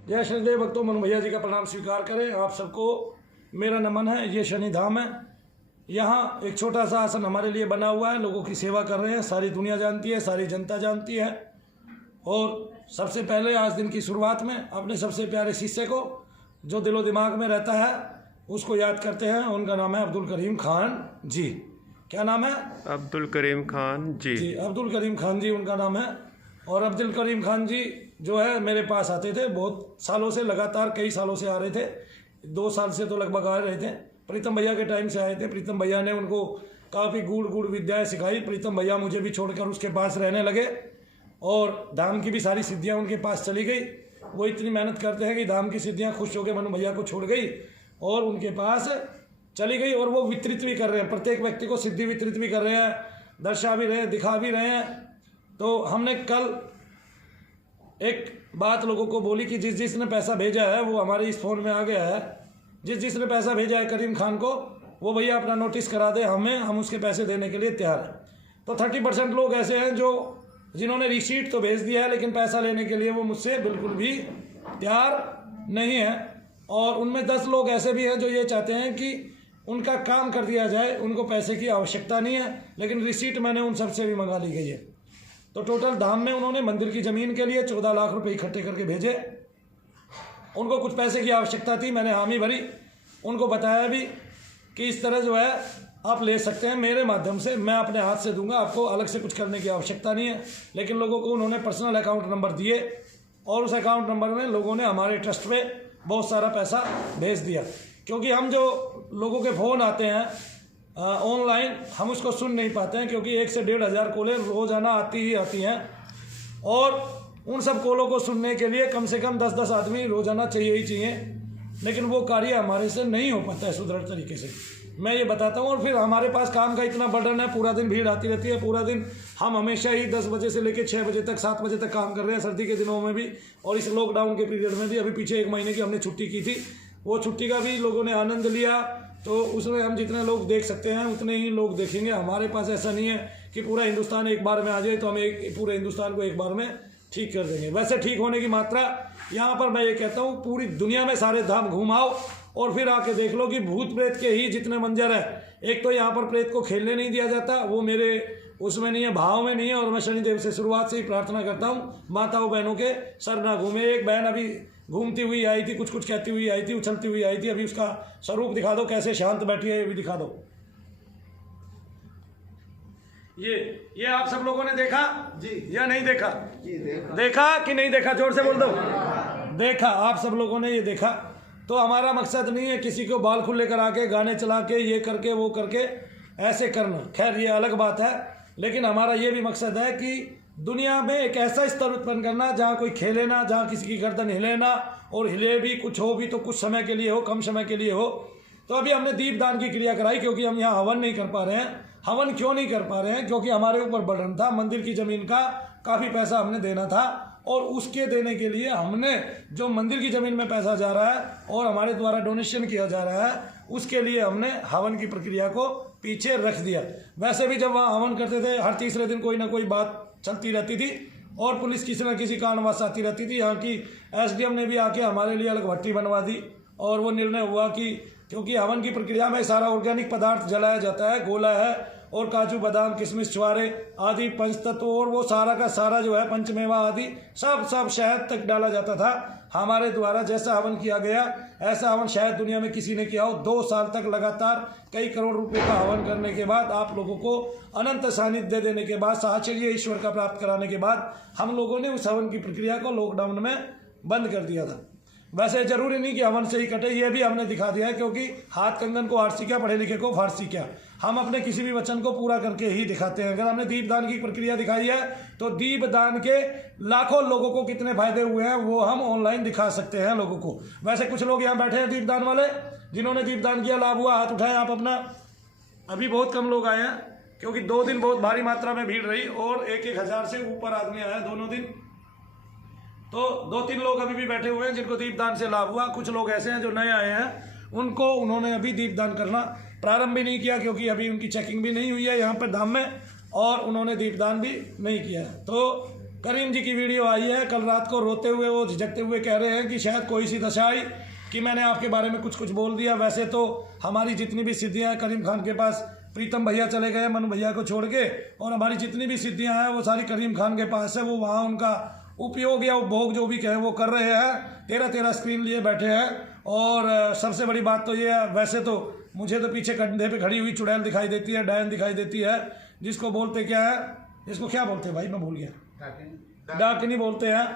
जय शनिदेव भक्तों, मनु भैया जी का प्रणाम स्वीकार करें। आप सबको मेरा नमन है। ये शनि धाम है। यहाँ एक छोटा सा आसन हमारे लिए बना हुआ है, लोगों की सेवा कर रहे हैं। सारी दुनिया जानती है, सारी जनता जानती है। और सबसे पहले आज दिन की शुरुआत में अपने सबसे प्यारे शिष्य को, जो दिलो दिमाग में रहता है, उसको याद करते हैं। उनका नाम है अब्दुल करीम खान जी। क्या नाम है? अब्दुल करीम खान जी। अब्दुल करीम खान जी उनका नाम है। और अब्दुल करीम खान जी जो है मेरे पास आते थे बहुत सालों से, लगातार कई सालों से आ रहे थे। 2 साल से तो लगभग आ रहे थे। प्रीतम भैया के टाइम से आए थे। प्रीतम भैया ने उनको काफ़ी गूढ़ विद्याएं सिखाई। प्रीतम भैया मुझे भी छोड़कर उसके पास रहने लगे और धाम की भी सारी सिद्धियां उनके पास चली गई। वो इतनी मेहनत करते हैं कि धाम की सिद्धियां खुश होकर मनु भैया को छोड़ गई और उनके पास चली गई। और वो वितरित भी कर रहे हैं, प्रत्येक व्यक्ति को सिद्धि वितरित भी कर रहे हैं, दर्शा भी रहे हैं, दिखा भी रहे हैं। तो हमने कल एक बात लोगों को बोली कि जिस जिसने पैसा भेजा है वो हमारे इस फ़ोन में आ गया है। जिस जिसने पैसा भेजा है करीम खान को, वो भैया अपना नोटिस करा दे हमें, हम उसके पैसे देने के लिए तैयार हैं। तो 30% लोग ऐसे हैं जिन्होंने रिसीट तो भेज दिया है, लेकिन पैसा लेने के लिए वो मुझसे बिल्कुल भी तैयार नहीं है। और उनमें 10 लोग ऐसे भी हैं जो ये चाहते हैं कि उनका काम कर दिया जाए, उनको पैसे की आवश्यकता नहीं है, लेकिन रिसीट मैंने उन सबसे भी मंगा ली गई है। तो टोटल धाम में उन्होंने मंदिर की ज़मीन के लिए 14 लाख रुपए इकट्ठे करके भेजे। उनको कुछ पैसे की आवश्यकता थी, मैंने हामी भरी। उनको बताया भी कि इस तरह जो है आप ले सकते हैं मेरे माध्यम से, मैं अपने हाथ से दूंगा, आपको अलग से कुछ करने की आवश्यकता नहीं है। लेकिन लोगों को उन्होंने पर्सनल अकाउंट नंबर दिए और उस अकाउंट नंबर में लोगों ने हमारे ट्रस्ट पे बहुत सारा पैसा भेज दिया। क्योंकि हम जो लोगों के फ़ोन आते हैं ऑनलाइन, हम उसको सुन नहीं पाते हैं, क्योंकि 1 से 1,500 कॉलें रोज़ाना आती हैं। और उन सब कॉलों को सुनने के लिए कम से कम 10-10 आदमी रोज़ाना चाहिए ही चाहिए। लेकिन वो कार्य हमारे से नहीं हो पाता है सुदृढ़ तरीके से, मैं ये बताता हूँ। और फिर हमारे पास काम का इतना बर्डन है, पूरा दिन भीड़ आती रहती है। पूरा दिन हम हमेशा ही 10 बजे से लेकर 6 बजे तक, 7 बजे तक काम कर रहे हैं, सर्दी के दिनों में भी और इस लॉकडाउन के पीरियड में भी। अभी पीछे 1 महीने की हमने छुट्टी की थी, वो छुट्टी का भी लोगों ने आनंद लिया। तो उसमें हम जितने लोग देख सकते हैं उतने ही लोग देखेंगे। हमारे पास ऐसा नहीं है कि पूरा हिंदुस्तान एक बार में आ जाए तो हम पूरे हिंदुस्तान को एक बार में ठीक कर देंगे। वैसे ठीक होने की मात्रा यहाँ पर मैं ये कहता हूँ, पूरी दुनिया में सारे धाम घुमाओ और फिर आके देख लो कि भूत प्रेत के ही जितने मंजर हैं। एक तो यहाँ पर प्रेत को खेलने नहीं दिया जाता, वो मेरे उसमें नहीं है, भाव में नहीं है। और मैं शनिदेव से शुरुआत से ही प्रार्थना करता हूँ, माताओं बहनों के सर ना घूमे। एक बहन अभी घूमती हुई आई थी, कुछ कहती हुई आई थी, उछलती हुई आई थी। अभी उसका स्वरूप दिखा दो, कैसे शांत बैठी है, ये भी दिखा दो। ये आप सब लोगों ने देखा जी या नहीं देखा? जी देखा कि नहीं देखा? जोर से बोल दो। देखा, आप सब लोगों ने ये देखा। तो हमारा मकसद नहीं है किसी को बाल खुले करा के, गाने चला के, ये करके वो करके ऐसे करना। खैर ये अलग बात है, लेकिन हमारा ये भी मकसद है कि दुनिया में एक ऐसा स्तर उत्पन्न करना जहाँ कोई खेले ना, जहाँ किसी की गर्दन हिले ना, और हिले भी कुछ हो भी तो कुछ समय के लिए हो, कम समय के लिए हो। तो अभी हमने दीपदान की क्रिया कराई, क्योंकि हम यहाँ हवन नहीं कर पा रहे हैं। हवन क्यों नहीं कर पा रहे हैं? क्योंकि हमारे ऊपर बर्डन था, मंदिर की ज़मीन का काफ़ी पैसा हमने देना था। और उसके देने के लिए हमने जो मंदिर की ज़मीन में पैसा जा रहा है और हमारे द्वारा डोनेशन किया जा रहा है, उसके लिए हमने हवन की प्रक्रिया को पीछे रख दिया। वैसे भी जब वहाँ हवन करते थे, हर तीसरे दिन कोई ना कोई बात चलती रहती थी और पुलिस किसी न किसी कारणवश आती रहती थी। यहाँ की SDM ने भी आके हमारे लिए अलग भट्टी बनवा दी। और वो निर्णय हुआ कि क्योंकि हवन की प्रक्रिया में सारा ऑर्गेनिक पदार्थ जलाया जाता है, गोला है और काजू बादाम किशमिश छुआरे आदि पंचतत्व, और वो सारा का सारा जो है पंचमेवा आदि सब शहद तक डाला जाता था। हमारे द्वारा जैसा हवन किया गया, ऐसा हवन शायद दुनिया में किसी ने किया हो। 2 साल तक लगातार कई करोड़ रुपए का हवन करने के बाद, आप लोगों को अनंत सानिध्य देने के बाद, साहचर्य ईश्वर का प्राप्त कराने के बाद, हम लोगों ने उस हवन की प्रक्रिया को लॉकडाउन में बंद कर दिया था। वैसे जरूरी नहीं कि हवन से ही कटे, ये भी हमने दिखा दिया है, क्योंकि हाथ कंगन को आरसी क्या, पढ़े लिखे को फारसी क्या। हम अपने किसी भी वचन को पूरा करके ही दिखाते हैं। अगर हमने दीपदान की प्रक्रिया दिखाई है तो दीपदान के लाखों लोगों को कितने फायदे हुए हैं वो हम ऑनलाइन दिखा सकते हैं लोगों को। वैसे कुछ लोग यहाँ बैठे हैं दीपदान वाले, जिन्होंने दीपदान किया, लाभ हुआ, हाथ उठाएं आप अपना। अभी बहुत कम लोग आए हैं, क्योंकि 2 दिन बहुत भारी मात्रा में भीड़ रही और 1-1 हज़ार से ऊपर आदमी आया दोनों दिन। तो 2-3 लोग अभी भी बैठे हुए हैं जिनको दीपदान से लाभ हुआ। कुछ लोग ऐसे हैं जो नए आए हैं, उनको उन्होंने अभी दीपदान करना प्रारंभ भी नहीं किया, क्योंकि अभी उनकी चेकिंग भी नहीं हुई है यहाँ पर धाम में, और उन्होंने दीपदान भी नहीं किया। तो करीम जी की वीडियो आई है, कल रात को रोते हुए वो झिझकते हुए कह रहे हैं कि शायद कोई सी दशा आई कि मैंने आपके बारे में कुछ बोल दिया। वैसे तो हमारी जितनी भी सिद्धियाँ हैं करीम खान के पास, प्रीतम भैया चले गए मनु भैया को छोड़ के, और हमारी जितनी भी सिद्धियाँ हैं वो सारी करीम खान के पास है। वो वहाँ उनका उपयोग या उपभोग जो भी कहे वो कर रहे हैं। 13 स्क्रीन लिए बैठे हैं। और सबसे बड़ी बात तो ये है, वैसे तो मुझे तो पीछे कंधे पे खड़ी हुई चुड़ैल दिखाई देती है, डायन दिखाई देती है, जिसको बोलते क्या है, इसको क्या बोलते हैं भाई, मैं भूल गया, डाकिनी बोलते हैं,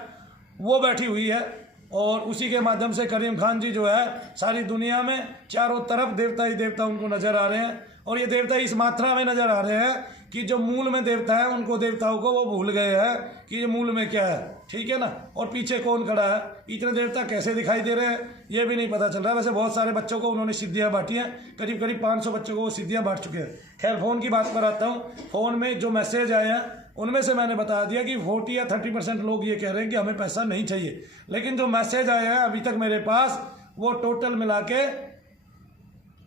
वो बैठी हुई है। और उसी के माध्यम से करीम खान जी जो है सारी दुनिया में चारों तरफ देवता ही देवता उनको नजर आ रहे हैं। और ये देवता इस मात्रा में नजर आ रहे हैं कि जो मूल में देवता है उनको, देवताओं को वो भूल गए हैं कि ये मूल में क्या है। ठीक है ना। और पीछे कौन खड़ा है, इतने देवता कैसे दिखाई दे रहे हैं ये भी नहीं पता चल रहा है। वैसे बहुत सारे बच्चों को उन्होंने सिद्धियां बांटी हैं, करीब 500 बच्चों को वो सिद्धियां बांट चुके हैं। खैर फ़ोन की बात पर आता हूँ। फ़ोन में जो मैसेज आए हैं उनमें से मैंने बता दिया कि 40 या 30% लोग ये कह रहे हैं कि हमें पैसा नहीं चाहिए, लेकिन जो मैसेज आए हैं अभी तक मेरे पास वो टोटल मिला के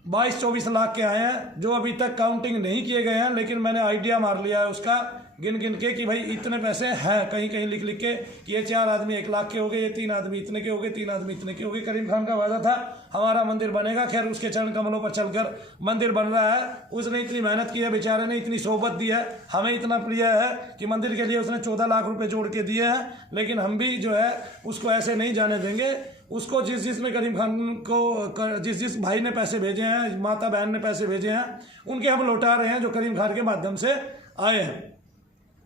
22-24 लाख के आए हैं, जो अभी तक काउंटिंग नहीं किए गए हैं। लेकिन मैंने आइडिया मार लिया है उसका गिन के कि भाई इतने पैसे हैं, कहीं कहीं लिख के कि ये 4 आदमी 1 लाख के हो गए, ये 3 आदमी इतने के हो गए, 3 आदमी इतने के हो गए। करीम खान का वादा था हमारा मंदिर बनेगा। खैर उसके चरण कमलों पर चलकर मंदिर बन रहा है। उसने इतनी मेहनत की है, बेचारे ने इतनी सोबत दी है, हमें इतना प्रिय है कि मंदिर के लिए उसने 14 लाख रुपए जोड़ के दिए हैं। लेकिन हम भी जो है उसको ऐसे नहीं जाने देंगे। उसको जिसने करीम खान को जिस भाई ने पैसे भेजे हैं, माता बहन ने पैसे भेजे हैं, उनके हम लौटा रहे हैं जो करीम खान के माध्यम से आए हैं।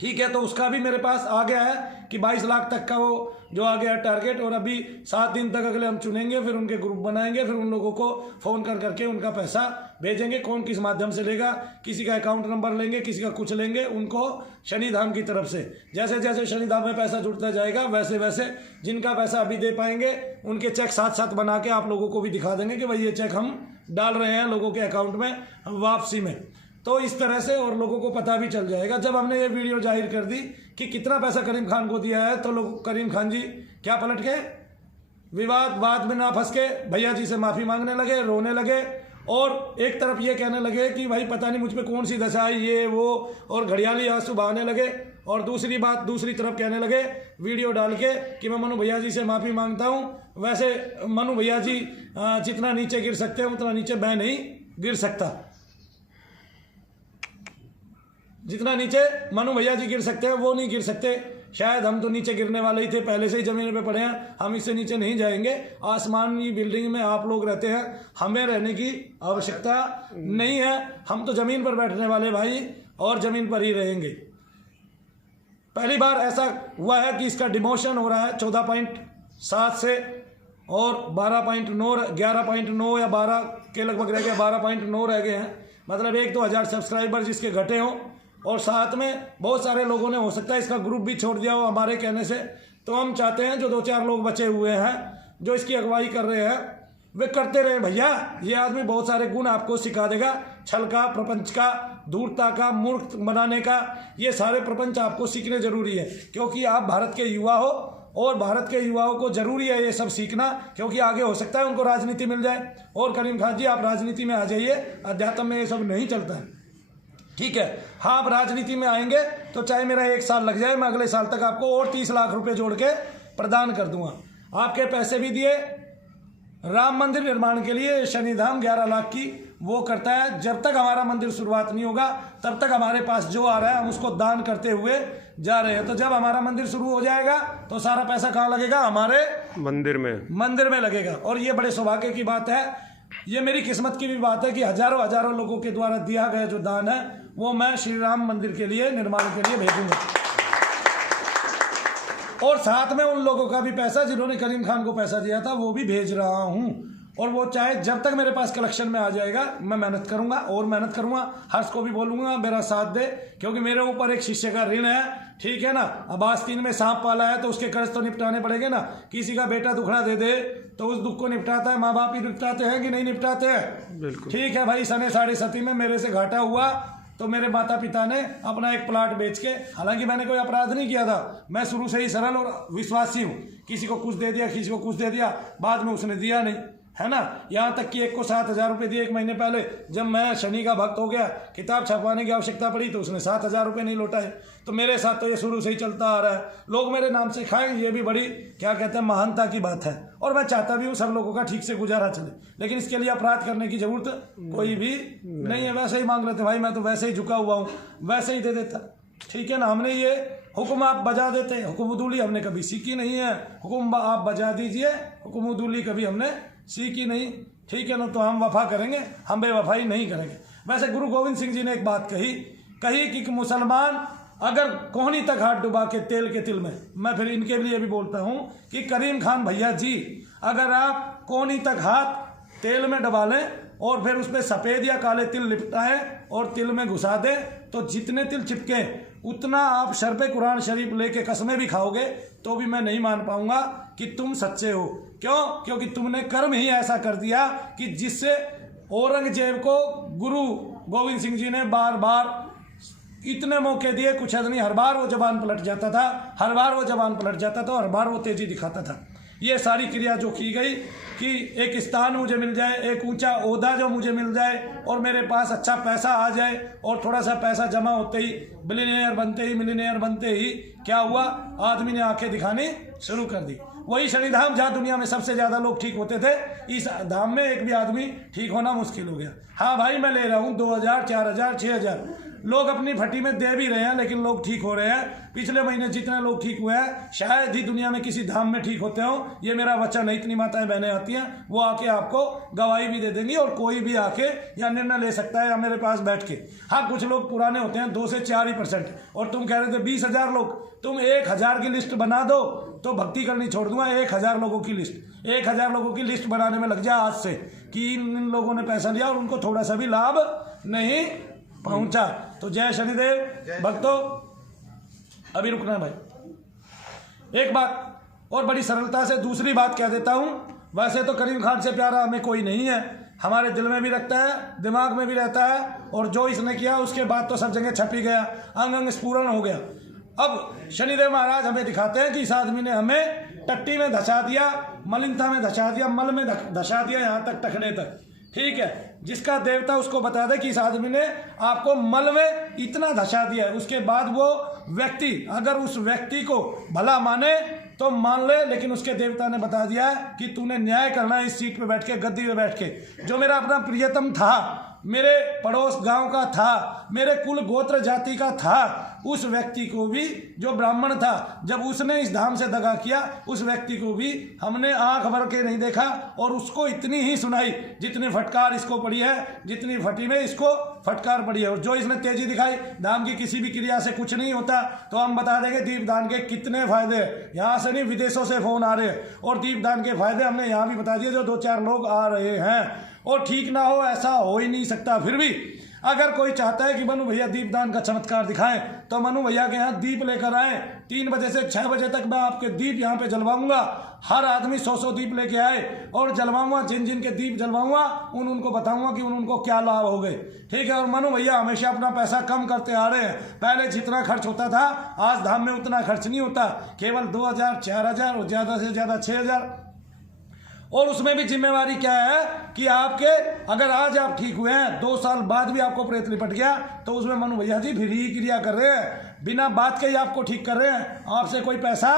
ठीक है, तो उसका भी मेरे पास आ गया है कि 22 लाख तक का वो जो आ गया टारगेट। और अभी 7 दिन तक अगले हम चुनेंगे, फिर उनके ग्रुप बनाएंगे, फिर उन लोगों को फ़ोन करके उनका पैसा भेजेंगे। कौन किस माध्यम से लेगा, किसी का अकाउंट नंबर लेंगे, किसी का कुछ लेंगे, उनको शनिधाम की तरफ से जैसे जैसे शनिधाम में पैसा जुड़ता जाएगा वैसे वैसे जिनका पैसा अभी दे पाएंगे उनके चेक साथ बना के आप लोगों को भी दिखा देंगे कि भाई ये चेक हम डाल रहे हैं लोगों के अकाउंट में वापसी में। तो इस तरह से और लोगों को पता भी चल जाएगा। जब हमने ये वीडियो जाहिर कर दी कि कितना पैसा करीम खान को दिया है, तो लोग करीम खान जी क्या पलट के विवाद में ना फंस के भैया जी से माफ़ी मांगने लगे, रोने लगे। और एक तरफ ये कहने लगे कि भाई पता नहीं मुझ पे कौन सी दशा आई, ये वो, और घड़ियाली आंसू बहाने लगे। और दूसरी तरफ कहने लगे वीडियो डाल के कि मैं मनु भैया जी से माफ़ी मांगता हूँ। वैसे मनु भैया जी जितना नीचे गिर सकते हैं उतना नीचे मैं नहीं गिर सकता। जितना नीचे मनु भैया जी गिर सकते हैं वो नहीं गिर सकते। शायद हम तो नीचे गिरने वाले ही थे, पहले से ही ज़मीन पे पड़े हैं, हम इससे नीचे नहीं जाएंगे। आसमानी बिल्डिंग में आप लोग रहते हैं, हमें रहने की आवश्यकता नहीं है। हम तो ज़मीन पर बैठने वाले भाई, और ज़मीन पर ही रहेंगे। पहली बार ऐसा हुआ है कि इसका डिमोशन हो रहा है 14.7 से, और 11.9 या 12 के लगभग रह गए, 12.9 रह गए हैं। मतलब 1-2 हज़ार सब्सक्राइबर जिसके घटे हों, और साथ में बहुत सारे लोगों ने हो सकता है इसका ग्रुप भी छोड़ दिया हो हमारे कहने से। तो हम चाहते हैं जो 2-4 लोग बचे हुए हैं जो इसकी अगुवाई कर रहे हैं वे करते रहे। भैया ये आदमी बहुत सारे गुण आपको सिखा देगा, छल का, प्रपंच का, धूर्तता का, मूर्ख बनाने का, ये सारे प्रपंच आपको सीखने जरूरी है। क्योंकि आप भारत के युवा हो, और भारत के युवाओं को जरूरी है ये सब सीखना, क्योंकि आगे हो सकता है उनको राजनीति मिल जाए। और करीम खान जी आप राजनीति में आ जाइए, अध्यात्म में ये सब नहीं चलता है। ठीक है, हाँ आप राजनीति में आएंगे तो चाहे मेरा 1 साल लग जाए, मैं अगले साल तक आपको और 30 लाख रुपए जोड़ के प्रदान कर दूंगा। आपके पैसे भी दिए राम मंदिर निर्माण के लिए, शनिधाम 11 लाख की वो करता है। जब तक हमारा मंदिर शुरुआत नहीं होगा तब तक हमारे पास जो आ रहा है हम उसको दान करते हुए जा रहे हैं। तो जब हमारा मंदिर शुरू हो जाएगा तो सारा पैसा कहाँ लगेगा, हमारे मंदिर में लगेगा। और ये बड़े सौभाग्य की बात है, ये मेरी किस्मत की भी बात है कि हजारों लोगों के द्वारा दिया गया जो दान है वो मैं श्री राम मंदिर के लिए, निर्माण के लिए भेजूंगा। और साथ में उन लोगों का भी पैसा जिन्होंने करीम खान को पैसा दिया था वो भी भेज रहा हूँ। और वो चाहे जब तक मेरे पास कलेक्शन में आ जाएगा मैं मेहनत करूंगा और मेहनत करूंगा। हर्ष को भी बोलूंगा मेरा साथ दे, क्योंकि मेरे ऊपर एक शिष्य का ऋण है। ठीक है ना, अब आस्तीन में सांप पाला है तो उसके कर्ज तो निपटाने पड़ेंगे ना। किसी का बेटा दुखड़ा दे दे तो उस दुख को निपटाता है, माँ बाप ही निपटाते हैं कि नहीं निपटाते हैं। ठीक है भाई, 7.5 में मेरे से घाटा हुआ तो मेरे माता पिता ने अपना एक प्लाट बेच के, हालांकि मैंने कोई अपराध नहीं किया था, मैं शुरू से ही सरल और विश्वासी हूँ। किसी को कुछ दे दिया, किसी को कुछ दे दिया, बाद में उसने दिया नहीं। है ना। यहाँ तक कि एक को 7,000 रुपये दिए 1 महीने पहले। जब मैं शनि का भक्त हो गया, किताब छपवाने की आवश्यकता पड़ी तो उसने 7,000 रुपये नहीं लौटाए। तो मेरे साथ तो ये शुरू से ही चलता आ रहा है। लोग मेरे नाम से खाएं, ये भी बड़ी क्या कहते हैं महानता की बात है। और मैं चाहता भी हूँ सब लोगों का ठीक से गुजारा चले, लेकिन इसके लिए अपराध करने की जरूरत कोई भी नहीं है। वैसे ही मांग लेते भाई, मैं तो वैसे ही झुका हुआ हूँ, वैसे ही दे देता, ठीक है ना। हमने ये हुक्म आप बजा देते हैं, हुकुमदुली हमने कभी सीखी नहीं है। हुक्म आप बजा दीजिए, हुकुमदुली कभी हमने सीखी नहीं, ठीक है ना। तो हम वफा करेंगे, हम बेवफाई नहीं करेंगे। वैसे गुरु गोविंद सिंह जी ने एक बात कही कि मुसलमान अगर कोहनी तक हाथ डुबा के तेल के तिल में, मैं फिर इनके लिए भी बोलता हूँ कि करीम खान भैया जी, अगर आप कोहनी तक हाथ तेल में डुबा लें और फिर उस पर सफ़ेद या काले तिल लिपटाएं और तिल में घुसा दें, तो जितने तिल चिपके उतना आप शर पे कुरान शरीफ लेके कसमें भी खाओगे तो भी मैं नहीं मान पाऊंगा कि तुम सच्चे हो। क्यों? क्योंकि तुमने कर्म ही ऐसा कर दिया कि जिससे औरंगजेब को गुरु गोविंद सिंह जी ने बार बार इतने मौके दिए, कुछ हद नहीं, हर बार वो जबान पलट जाता था, हर बार वो जबान पलट जाता था, हर बार वो तेजी दिखाता था। ये सारी क्रिया जो की गई कि एक स्थान मुझे मिल जाए, एक ऊंचा ओहदा जो मुझे मिल जाए और मेरे पास अच्छा पैसा आ जाए, और थोड़ा सा पैसा जमा होते ही बिलियनियर बनते ही क्या हुआ, आदमी ने आंखें दिखानी शुरू कर दी। वही शनिधाम जहाँ दुनिया में सबसे ज़्यादा लोग ठीक होते थे, इस धाम में एक भी आदमी ठीक होना मुश्किल हो गया। हाँ भाई, मैं ले रहा हूँ 2,000, 4,000, 6,000 लोग अपनी फटी में दे भी रहे हैं, लेकिन लोग ठीक हो रहे हैं। पिछले महीने जितने लोग ठीक हुए हैं शायद ही दुनिया में किसी धाम में ठीक होते हो। ये मेरा वचन है। इतनी माताएं बहनें आती हैं, वो आके आपको गवाही भी दे देंगी, और कोई भी आके या निर्णय ले सकता है या मेरे पास बैठ के। हाँ, कुछ लोग पुराने होते हैं, 2 से 4%, और तुम कह रहे थे 20,000 लोग, तुम 1,000 की लिस्ट बना दो तो भक्ति करनी छोड़ दूंगा। 1,000 लोगों की लिस्ट, 1,000 लोगों की लिस्ट बनाने में लग जाए आज से कि इन लोगों ने पैसा लिया और उनको थोड़ा सा भी लाभ नहीं पहुंचा। तो जय शनिदेव भक्तों, अभी रुकना भाई। एक बात और बड़ी सरलता से दूसरी बात कह देता हूं। वैसे तो करीम खान से प्यारा हमें कोई नहीं है, हमारे दिल में भी रखता है, दिमाग में भी रहता है, और जो इसने किया उसके बाद तो सब जगह छप ही गया, अंग अंग स्फूरण हो गया। अब शनिदेव महाराज हमें दिखाते हैं कि इस आदमी ने हमें टट्टी में धसा दिया, मलिनता में धसा दिया, मल में धसा दिया, यहाँ तक टखने तक, ठीक है। जिसका देवता उसको बता दे कि इस आदमी ने आपको मल में इतना धसा दिया है, उसके बाद वो व्यक्ति अगर उस व्यक्ति को भला माने तो मान ले, लेकिन उसके देवता ने बता दिया है कि तूने न्याय करना है इस सीट पे बैठ के, गद्दी पे बैठ के। जो मेरा अपना प्रियतम था, मेरे पड़ोस गांव का था, मेरे कुल गोत्र जाति का था, उस व्यक्ति को भी, जो ब्राह्मण था, जब उसने इस धाम से दगा किया, उस व्यक्ति को भी हमने आंख भर के नहीं देखा, और उसको इतनी ही सुनाई जितनी फटकार इसको पड़ी है, जितनी फटी में इसको फटकार पड़ी है। और जो इसने तेजी दिखाई, धाम की किसी भी क्रिया से कुछ नहीं होता, तो हम बता देंगे दीपदान के कितने फायदे हैं। यहाँ से नहीं, विदेशों से फोन आ रहे हैं, और दीपदान के फायदे हमने यहाँ भी बता दिए, जो 2-4 लोग आ रहे हैं। और ठीक ना हो ऐसा हो ही नहीं सकता। फिर भी अगर कोई चाहता है कि मनु भैया दीपदान का चमत्कार दिखाएं, तो मनु भैया के यहाँ दीप लेकर आए। 3 बजे से 6 बजे तक मैं आपके दीप यहाँ पे जलवाऊंगा। हर आदमी 100-100 दीप लेके आए और जलवाऊंगा। जिन जिन के दीप जलवाऊंगा उनको बताऊंगा कि उनको क्या लाभ हो गए, ठीक है। और मनु भैया हमेशा अपना पैसा कम करते आ रहे हैं। पहले जितना खर्च होता था, आज धाम में उतना खर्च नहीं होता, केवल 2,000, 4,000 और ज़्यादा से ज़्यादा 6,000। और उसमें भी जिम्मेवारी क्या है कि आपके, अगर आज आप ठीक हुए हैं, 2 साल बाद भी आपको प्रेत लिपट गया, तो उसमें मनु भैया जी फिर ही क्रिया कर रहे हैं, बिना बात के ही आपको ठीक कर रहे हैं, आपसे कोई पैसा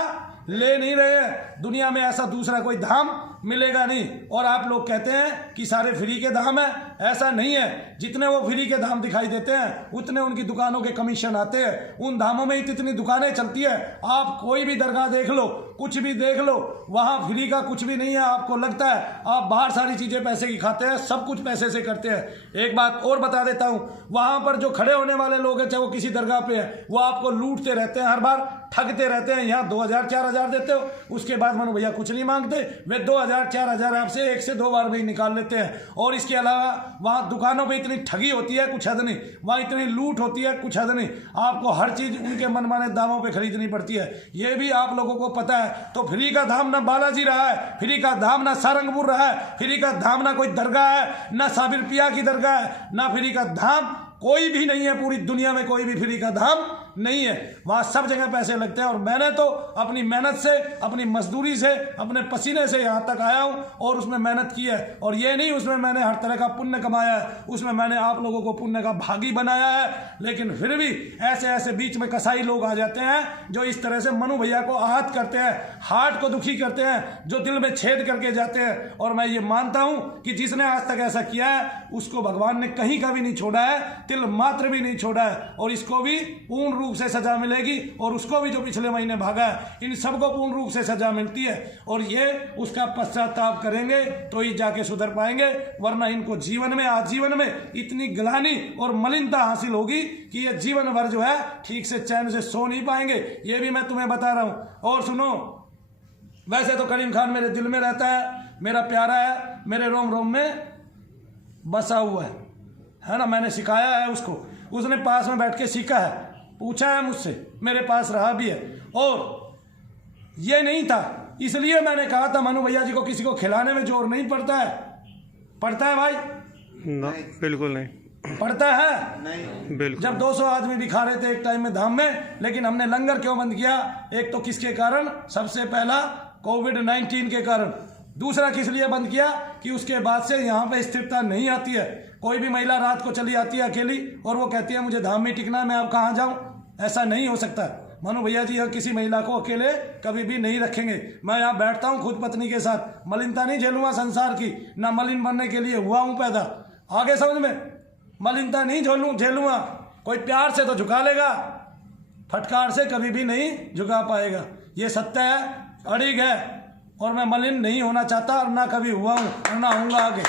ले नहीं रहे हैं। दुनिया में ऐसा दूसरा कोई धाम मिलेगा नहीं। और आप लोग कहते हैं कि सारे फ्री के धाम है, ऐसा नहीं है। जितने वो फ्री के धाम दिखाई देते हैं, उतने उनकी दुकानों के कमीशन आते हैं। उन धामों में इतनी दुकानें चलती है, आप कोई भी दरगाह देख लो, कुछ भी देख लो, वहाँ फ्री का कुछ भी नहीं है। आपको लगता है आप बाहर सारी चीज़ें पैसे की खाते हैं, सब कुछ पैसे से करते हैं। एक बात और बता देता हूँ, वहाँ पर जो खड़े होने वाले लोग हैं, चाहे वो किसी दरगाह पे है, वो आपको लूटते रहते हैं, हर बार ठगते रहते हैं। यहाँ 2,000, 4,000 देते हो, उसके बाद मनु भैया कुछ नहीं मांगते, वे 2,000, 4,000 आपसे 1 से 2 बार में ही निकाल लेते हैं। और इसके अलावा वहाँ दुकानों पे इतनी ठगी होती है कुछ हद नहीं, वहाँ इतनी लूट होती है कुछ हद नहीं। आपको हर चीज़ उनके मनमाने दामों पे खरीदनी पड़ती है, ये भी आप लोगों को पता है। तो फ्री का धाम ना बालाजी रहा है, फ्री का धाम ना सारंगपुर रहा है, फ्री का धाम ना कोई दरगाह है, ना साबिर पिया की दरगाह है, ना फ्री का धाम कोई भी नहीं है। पूरी दुनिया में कोई भी फ्री का धाम नहीं है। वहाँ सब जगह पैसे लगते हैं और मैंने तो अपनी मेहनत से, अपनी मजदूरी से, अपने पसीने से यहाँ तक आया हूँ और उसमें मेहनत की है। और ये नहीं उसमें मैंने हर तरह का पुण्य कमाया है, उसमें मैंने आप लोगों को पुण्य का भागी बनाया है। लेकिन फिर भी ऐसे ऐसे बीच में कसाई लोग आ जाते हैं जो इस तरह से मनु भैया को आहत करते हैं, हार्ट को दुखी करते हैं, जो दिल में छेद करके जाते हैं। और मैं ये मानता हूँ कि जिसने आज तक ऐसा किया है उसको भगवान ने कहीं का भी नहीं छोड़ा है, तिल मात्र भी नहीं छोड़ा है। और इसको भी पूर्ण रूप से सजा मिलेगी और उसको भी जो पिछले महीने भागा है, इन सबको पूर्ण रूप से सजा मिलती है। और ये उसका पश्चाताप करेंगे तो ही जाके सुधर पाएंगे, वरना इनको जीवन में, आजीवन में इतनी ग्लानि और मलिनता हासिल होगी कि ये जीवन भर जो है ठीक से चैन से सो नहीं पाएंगे। ये भी मैं तुम्हें बता रहा हूं। और सुनो, वैसे तो करीम खान मेरे दिल में रहता है, मेरा प्यारा है, मेरे रोम रोम में बसा हुआ है ना। मैंने सिखाया है उसको, उसने पास में बैठ के सीखा है, पूछा है मुझसे, मेरे पास रहा भी है। और ये नहीं था, इसलिए मैंने कहा था मनु भैया जी को किसी को खिलाने में जोर नहीं पड़ता है। पड़ता है भाई? ना, बिल्कुल नहीं पड़ता है। नहीं, बिल्कुल। जब 200 आदमी दिखा रहे थे एक टाइम में धाम में, लेकिन हमने लंगर क्यों बंद किया? एक तो किसके कारण? सबसे पहला कोविड-19 के कारण। दूसरा किस लिए बंद किया? कि उसके बाद से यहाँ पे स्थिरता नहीं आती है। कोई भी महिला रात को चली आती है अकेली और वो कहती है मुझे धाम में टिकना है, मैं अब कहाँ जाऊँ? ऐसा नहीं हो सकता। मनु भैया जी किसी महिला को अकेले कभी भी नहीं रखेंगे। मैं यहाँ बैठता हूँ खुद पत्नी के साथ, मलिनता नहीं झेलूंगा संसार की, ना मलिन बनने के लिए हुआ हूँ पैदा। आगे समझ में? मलिनता नहीं झेलूंगा। कोई प्यार से तो झुका लेगा, फटकार से कभी भी नहीं झुका पाएगा। ये सत्य है, अड़िग है। और मैं मलिन नहीं होना चाहता और ना कभी हुआ हूं और ना होऊंगा आगे।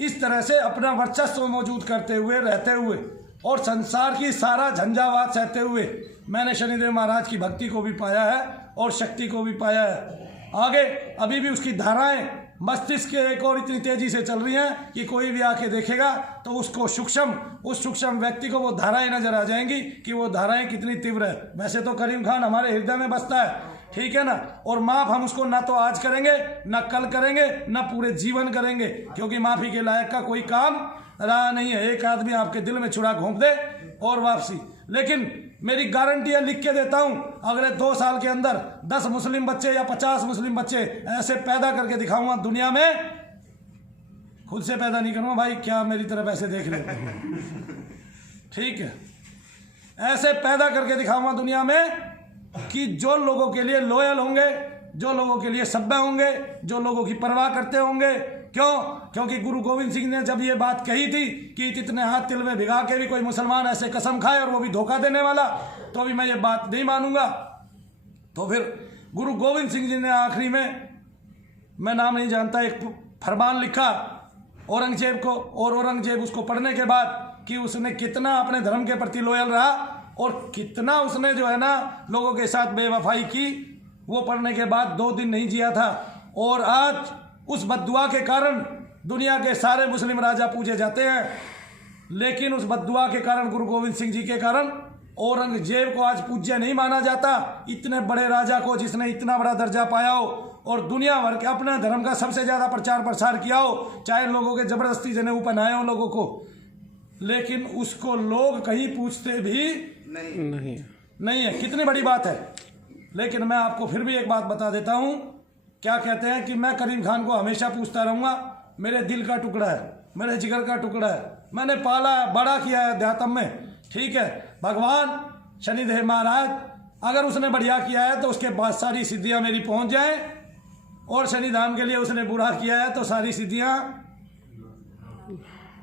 इस तरह से अपना वर्चस्व मौजूद करते हुए, रहते हुए और संसार की सारा झंझावात सहते हुए मैंने शनिदेव महाराज की भक्ति को भी पाया है और शक्ति को भी पाया है। आगे अभी भी उसकी धाराएं मस्तिष्क के एक और इतनी तेजी से चल रही हैं कि कोई भी आके देखेगा तो उसको उस सूक्ष्म व्यक्ति को वो धाराएं नजर आ जाएंगी कि वो धाराएं कितनी तीव्र है। वैसे तो करीम खान हमारे हृदय में बसता है, ठीक है ना। और माफ हम उसको ना तो आज करेंगे, ना कल करेंगे, ना पूरे जीवन करेंगे, क्योंकि माफी के लायक का कोई काम रहा नहीं है। एक आदमी आपके दिल में छुरा घोंप दे और वापसी। लेकिन मेरी गारंटी है, लिख के देता हूं, अगले 2 साल के अंदर 10 मुस्लिम बच्चे या 50 मुस्लिम बच्चे ऐसे पैदा करके दिखाऊंगा दुनिया में। खुद से पैदा नहीं करूंगा भाई, क्या मेरी तरफ ऐसे देख रहे हो? ठीक है, ऐसे पैदा करके दिखाऊंगा दुनिया में कि जो लोगों के लिए लॉयल होंगे, जो लोगों के लिए सभ्य होंगे, जो लोगों की परवाह करते होंगे। क्यों? क्योंकि गुरु गोविंद सिंह ने जब ये बात कही थी कि इतने हाथ तिल में भिगा के भी कोई मुसलमान ऐसे कसम खाए और वो भी धोखा देने वाला, तो भी मैं ये बात नहीं मानूंगा। तो फिर गुरु गोविंद सिंह जी ने आखिरी में, मैं नाम नहीं जानता, एक फरमान लिखा औरंगजेब को, और औरंगजेब उसको पढ़ने के बाद कि उसने कितना अपने धर्म के प्रति लॉयल रहा और कितना उसने जो है ना लोगों के साथ बेवफाई की, वो पढ़ने के बाद 2 दिन नहीं जिया था। और आज उस बद्दुआ के कारण दुनिया के सारे मुस्लिम राजा पूजे जाते हैं, लेकिन उस बद्दुआ के कारण, गुरु गोविंद सिंह जी के कारण, औरंगजेब को आज पूज्य नहीं माना जाता। इतने बड़े राजा को जिसने इतना बड़ा दर्जा पाया हो और दुनिया भर के अपने धर्म का सबसे ज्यादा प्रचार प्रसार किया हो, चाहे लोगों के जबरदस्ती जनेऊ पहनाए हो लोगों को, लेकिन उसको लोग कहीं पूछते भी नहीं है। कितनी बड़ी बात है। लेकिन मैं आपको फिर भी एक बात बता देता हूं, क्या कहते हैं कि मैं करीम खान को हमेशा पूछता रहूंगा। मेरे दिल का टुकड़ा है, मेरे जिगर का टुकड़ा है, मैंने पाला बड़ा किया है अध्यात्म में, ठीक है। भगवान शनिदेव महाराज अगर उसने बढ़िया किया है तो उसके बाद सारी सिद्धियां मेरी पहुंच जाएं, और शनिधाम के लिए उसने बुरा किया है तो सारी सिद्धियां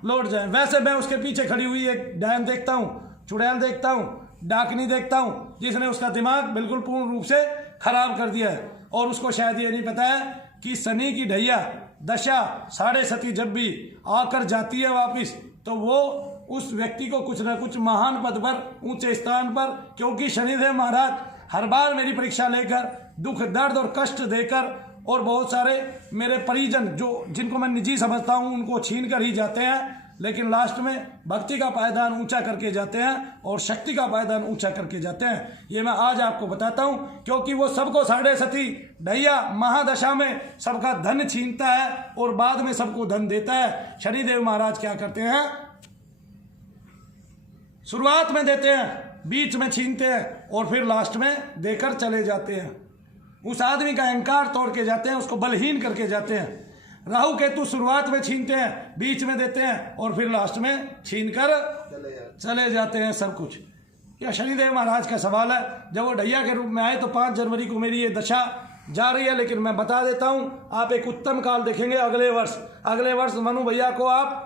लौट जाएं। वैसे मैं उसके पीछे खड़ी हुई एक डायन देखता हूं, चुड़ैल देखता हूं, डाकनी देखता हूं, जिसने उसका दिमाग बिल्कुल पूर्ण रूप से खराब कर दिया है। और उसको शायद ये नहीं पता है कि शनि की ढैया दशा 7.5 जब भी आकर जाती है वापिस, तो वो उस व्यक्ति को कुछ न कुछ महान पद पर, ऊंचे स्थान पर, क्योंकि शनिदेव महाराज हर बार मेरी परीक्षा लेकर, दुख दर्द और कष्ट देकर, और बहुत सारे मेरे परिजन जिनको मैं निजी समझता हूं उनको छीन कर ही जाते हैं, लेकिन लास्ट में भक्ति का पायदान ऊंचा करके जाते हैं और शक्ति का पायदान ऊंचा करके जाते हैं। ये मैं आज आपको बताता हूं, क्योंकि वो सबको 7.5 ढैया महादशा में सबका धन छीनता है और बाद में सबको धन देता है। शनिदेव महाराज क्या करते हैं? शुरुआत में देते हैं, बीच में छीनते हैं और फिर लास्ट में देकर चले जाते हैं। उस आदमी का अहंकार तोड़ के जाते हैं, उसको बलहीन करके जाते हैं। राहु केतु शुरुआत में छीनते हैं, बीच में देते हैं और फिर लास्ट में छीन कर चले जाते हैं सब कुछ। यह शनिदेव महाराज का सवाल है। जब वो ढैया के रूप में आए तो 5 जनवरी को मेरी ये दशा जा रही है, लेकिन मैं बता देता हूँ आप एक उत्तम काल देखेंगे अगले वर्ष मनु भैया को आप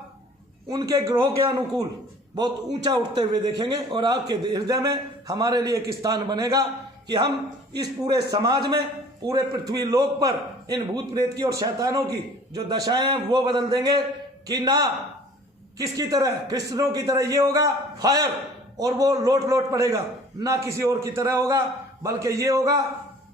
उनके ग्रहों के अनुकूल बहुत ऊंचा उठते हुए देखेंगे और आपके हृदय में हमारे लिए एक स्थान बनेगा कि हम इस पूरे समाज में, पूरे पृथ्वी लोक पर इन भूत प्रेत की और शैतानों की जो दशाएं हैं वो बदल देंगे कि ना किसकी तरह, कृष्णों की तरह ये होगा फायर और वो लोट पड़ेगा, ना किसी और की तरह होगा, बल्कि ये होगा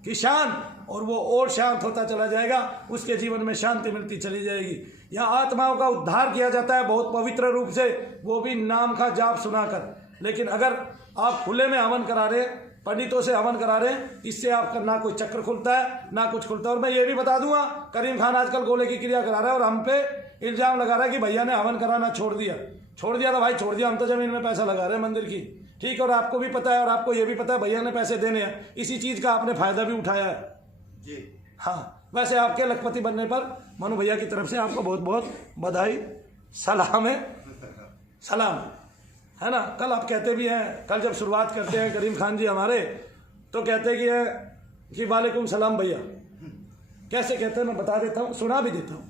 कि शांत और वो और शांत होता चला जाएगा, उसके जीवन में शांति मिलती चली जाएगी। यहाँ आत्माओं का उद्धार किया जाता है बहुत पवित्र रूप से, वो भी नाम का जाप सुनाकर। लेकिन अगर आप खुले में हवन करा रहे, पंडितों से हवन करा रहे, इससे आपका ना कोई चक्र खुलता है ना कुछ खुलता है। और मैं ये भी बता दूंगा, करीम खान आजकल गोले की क्रिया करा रहा है और हम पे इल्जाम लगा रहा है कि भैया ने हवन कराना छोड़ दिया तो भाई छोड़ दिया, हम तो जमीन में पैसा लगा रहे हैं मंदिर की, ठीक। और आपको भी पता है और आपको ये भी पता है भैया ने पैसे देने हैं, इसी चीज का आपने फायदा भी उठाया है जी। हाँ, वैसे आपके लखपति बनने पर मनु भैया की तरफ से आपको बहुत बहुत बधाई, सलाम है ना। कल आप कहते भी हैं, कल जब शुरुआत करते हैं करीम खान जी हमारे, तो कहते कि वालेकुम सलाम भैया। कैसे कहते हैं मैं बता देता हूँ, सुना भी देता हूँ,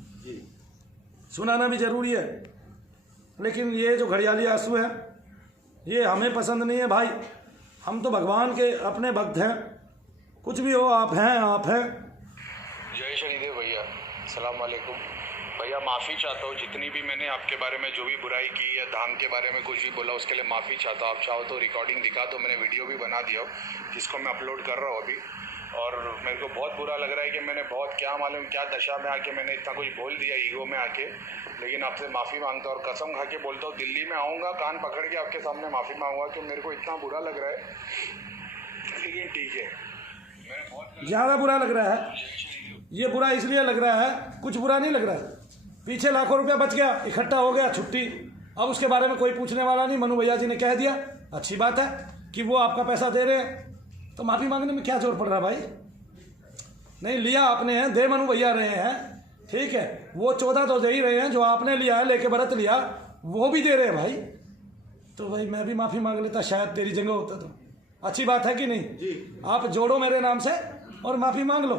सुनाना भी जरूरी है। लेकिन ये जो घड़ियाली आंसू है ये हमें पसंद नहीं है भाई। हम तो भगवान के अपने भक्त हैं, कुछ भी हो आप हैं। जय शनिदेव भैया, सलाम वालेकुम भैया। माफ़ी चाहता हूँ जितनी भी मैंने आपके बारे में जो भी बुराई की या धाम के बारे में कुछ भी बोला उसके लिए माफ़ी चाहता हूँ। आप चाहो तो रिकॉर्डिंग दिखा दो, मैंने वीडियो भी बना दिया हो जिसको मैं अपलोड कर रहा हूँ अभी। और मेरे को बहुत बुरा लग रहा है कि मैंने बहुत क्या मालूम क्या दशा में आके मैंने इतना कुछ बोल दिया ईगो में आके। लेकिन आपसे माफ़ी मांगता हूँ और कसम खा के बोलता हूँ दिल्ली में आऊँगा कान पकड़ के आपके सामने माफ़ी मांगूंगा कि मेरे को इतना बुरा लग रहा है। लेकिन ठीक है, मैंने बहुत ज़्यादा बुरा लग रहा है। ये बुरा इसलिए लग रहा है, कुछ बुरा नहीं लग रहा है। पीछे लाखों रुपया बच गया, इकट्ठा हो गया, छुट्टी। अब उसके बारे में कोई पूछने वाला नहीं। मनु भैया जी ने कह दिया, अच्छी बात है कि वो आपका पैसा दे रहे हैं, तो माफ़ी मांगने में क्या जोर पड़ रहा भाई। नहीं लिया आपने है, दे मनु भैया रहे हैं, ठीक है। वो 14 तो दे ही रहे हैं, जो आपने लिया है लेके व्रत लिया वो भी दे रहे हैं भाई। तो भाई मैं भी माफ़ी मांग लेता, शायद तेरी जगह होता तो। अच्छी बात है कि नहीं जी। आप जोड़ो मेरे नाम से और माफ़ी मांग लो,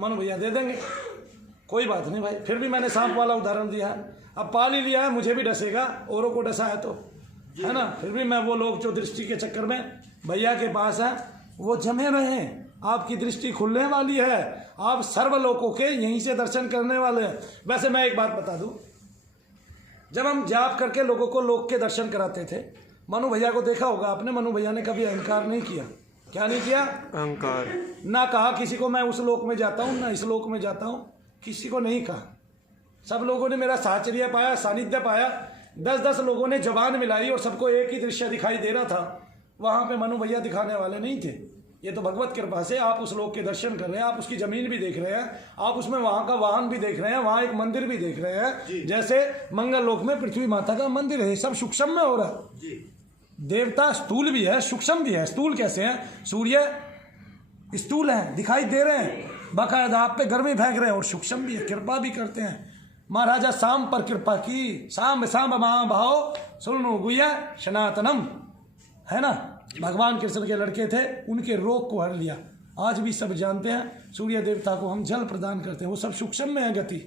मनु भैया दे देंगे, कोई बात नहीं भाई। फिर भी मैंने सांप वाला उदाहरण दिया है, अब पाल ही लिया है, मुझे भी डसेगा, औरों को डसा है तो, है ना। फिर भी मैं वो लोग जो दृष्टि के चक्कर में भैया के पास है वो जमे रहे हैं। आपकी दृष्टि खुलने वाली है, आप सर्वलोकों के यहीं से दर्शन करने वाले हैं। वैसे मैं एक बात बता दूं, जब हम जाप करके लोगों को लोक के दर्शन कराते थे, मनु भैया को देखा होगा आपने, मनु भैया ने कभी अहंकार नहीं किया। क्या नहीं किया? अहंकार। ना कहा किसी को मैं उस लोक में जाता हूँ ना इस लोक में जाता हूँ, किसी को नहीं कहा। सब लोगों ने मेरा साहचर्य पाया, सानिध्य पाया। 10-10 लोगों ने जबान मिलाई और सबको एक ही दृश्य दिखाई दे रहा था। वहाँ पे मनु भैया दिखाने वाले नहीं थे। ये तो भगवत कृपा से आप उस लोक के दर्शन कर रहे हैं, आप उसकी जमीन भी देख रहे हैं, आप उसमें वहाँ का वाहन भी देख रहे हैं, वहाँ एक मंदिर भी देख रहे हैं। जैसे मंगल लोक में पृथ्वी माता का मंदिर है, सब सूक्ष्म में हो रहा है। देवता स्थूल भी है, सूक्ष्म भी है। स्थूल कैसे है? सूर्य स्थूल है, दिखाई दे रहे हैं, बाकायदा आप पे गर्मी फेंक रहे हैं, और सूक्ष्म भी है, कृपा भी करते हैं। महाराजा शाम पर कृपा की, शाम भाव सुनो गुया सनातनम, है ना। भगवान कृष्ण के लड़के थे, उनके रोग को हर लिया। आज भी सब जानते हैं सूर्य देवता को हम जल प्रदान करते हैं, वो सब सूक्ष्म में है गति,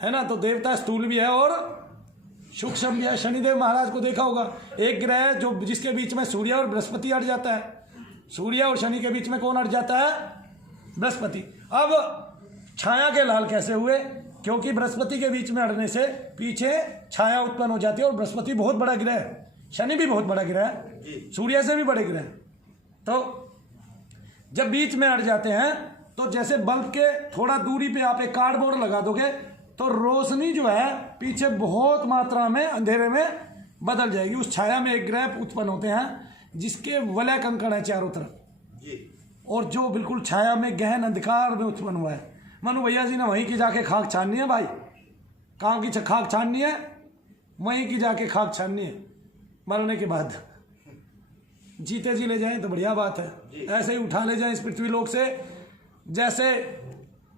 है ना। तो देवता स्थूल भी है और सूक्ष्म भी है। शनिदेव महाराज को देखा होगा, एक ग्रह जो जिसके बीच में सूर्य और बृहस्पति अट जाता है, सूर्य और शनि के बीच में कौन अट जाता है? बृहस्पति। अब छाया के लाल कैसे हुए? क्योंकि बृहस्पति के बीच में अड़ने से पीछे छाया उत्पन्न हो जाती है, और बृहस्पति बहुत बड़ा ग्रह है, शनि भी बहुत बड़ा ग्रह है, सूर्य से भी बड़े ग्रह। तो जब बीच में अड़ जाते हैं तो जैसे बल्ब के थोड़ा दूरी पे आप एक कार्डबोर्ड लगा दोगे तो रोशनी जो है पीछे बहुत मात्रा में अंधेरे में बदल जाएगी। उस छाया में एक ग्रह उत्पन्न होते हैं जिसके वलय कंकण है चारों तरफ, और जो बिल्कुल छाया में गहन अंधकार में उत्पन्न हुआ है। मनु भैया जी ने वहीं की जाके खाक छाननी है भाई। कहाँ की खाक छाननी है? वहीं की जाके खाक छाननी है। मरने के बाद। जीते जी ले जाएं तो बढ़िया बात है, ऐसे ही उठा ले जाएं इस पृथ्वी लोक से। जैसे